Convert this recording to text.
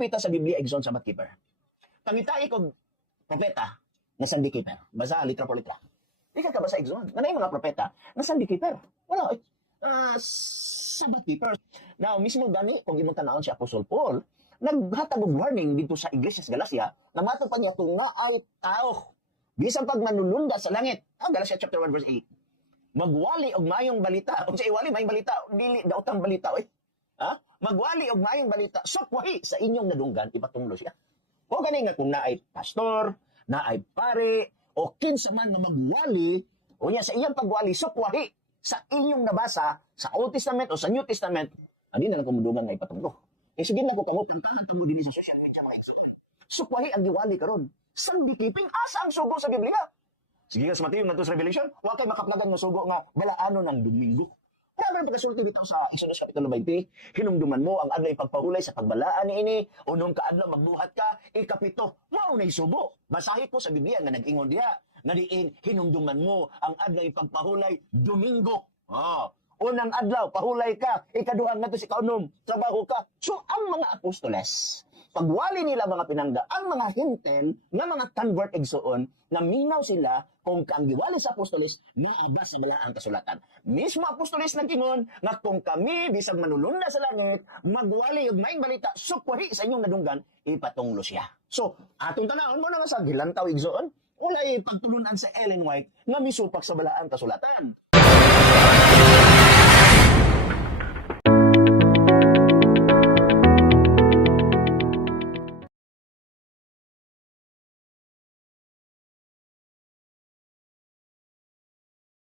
propeta sa Biblia igsoon Sabbath keeper. Pangitaay kog propeta na Sunday keeper. Basa litra por litra. Di ka basa igsoon. Nanay mga propeta na Sunday keeper. Wala Sabbath keeper. Now, mismo gani kung imong tanawon si Apostol Paul, naghatag og warning dito sa Iglesia sa Galacia na matupad niya kung nga ay tao bisan pag manulunda sa langit. Galatia chapter 1 verse 8. Magwali og mayong balita. O sa iwali mayong balita, dili daotang balita Magwali og mayong balita. Sukwahi sa inyong nadunggan ipatunglo siya. O gani nga kung naay pastor, naay pare, o kinsa man nga magwali, o niya sa iyang pagwali sukwahi sa inyong nabasa sa Old Testament o sa New Testament, hindi na lang kumudungan nga ipatunglo. Sige na ko kamo tantahan tamo dinhi sa social media mga igsoon. Sukwahi ang giwali karon. Sunday keeping asa ang sugo sa Biblia? Sige nga sa Mateo ngadto sa Revelation, wa kay makaplagan nga sugo nga balaano ng Domingo. Wala man pagkasulti bitaw sa Exodus Kapitulo 20, hinumduman mo ang adlaw pagpahulay sa pagbalaan niini, unong kaadlaw magbuhat ka, ikapito, mao na sugo. Basahi ko sa Biblia nga nag-ingon diha, nga diin hinumduman mo ang adlaw pagpahulay Domingo. Unang adlaw, pahulay ka, ikaduhang nga to si kaunom, trabaho ka. So, ang mga apostoles, pagwali nila mga pinangga, ang mga hintel, nga mga convert igsoon, naminaw sila kung kang giwali sa apostoles, maaba sa balaang kasulatan. Mismo apostoles nagkingon, nga kung kami, bisag manulunda sa langit, magwali yung maing balita, sukwahi sa inyong nadunggan, ipatunglo siya. So, atong tanahon mo na nga sa gilantaw igsoon, walay pagtulunan sa Ellen White, nga misupak sa balaang kasulatan.